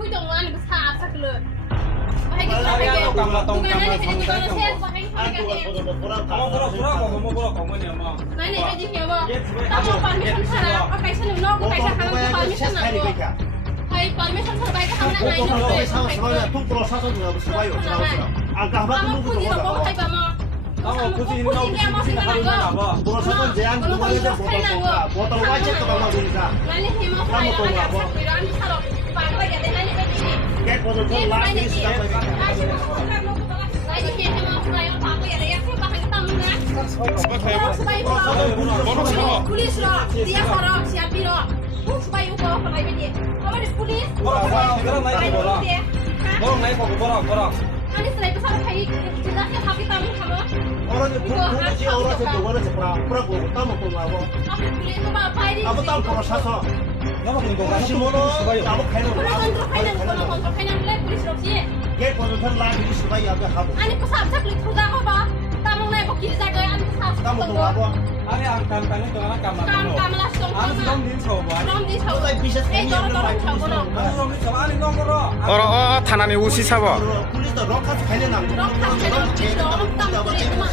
คุยตรงนั้นภาษาสักเลยให้กินอะไรกันตรงนั้นให้กินอะไรเช่นให้ทำกันเองนั่นนี่ให้กินเยอะบ่ต้องมาปั่นไม่ทันชนะเอาไปฉันหนึ่งนอกไปฉันทำปั่นไม่ทันหนักบ่ให้ปั่นไม่ทันสบายก็ทำได้ไงเนาะเลย통 풀어 사서 누가 무슨 봐요. 아까 아마 한번 굳이로 뭐 해봐 뭐 굳이 뭐 사건 제한 그거에서 뭐 따로 와이체도 가면 되니까. 나는 힘을 써야 하나 이런 사람 방어야 돼 나는 걔 거도 좀 라이트 시다 보니까. 나는 힘을 써야 방어야 돼 약속 방어 때문에 पुलिस रो दिया करो सियापी रो supaya uko pakai bedi apa di pulis ani selain besar kayak jelasnya tapi tamu kamu orang itu orang itu orang itu pura tamu pun apa apa pulis itu apa ini apa tamu pura saso 심어로 나무 가는 거 kontrol kanan pulis ro sih 걔 거도 털 라이트 supaya apa 하고 ani pesawat sak lu tuh apa tamu naik kok kiri jaga ani pesawat tamu tuh apa 아니 안 간단히 동안 까만 kam langsung 안 덤딘 쳐봐 rom di chau dorong chau bono 덤딘 쳐봐 아니 넘어라 타나니 우시 사봐. 폴리스 럭카스 가는 안 rom khas kanan dorong tam kiri cuma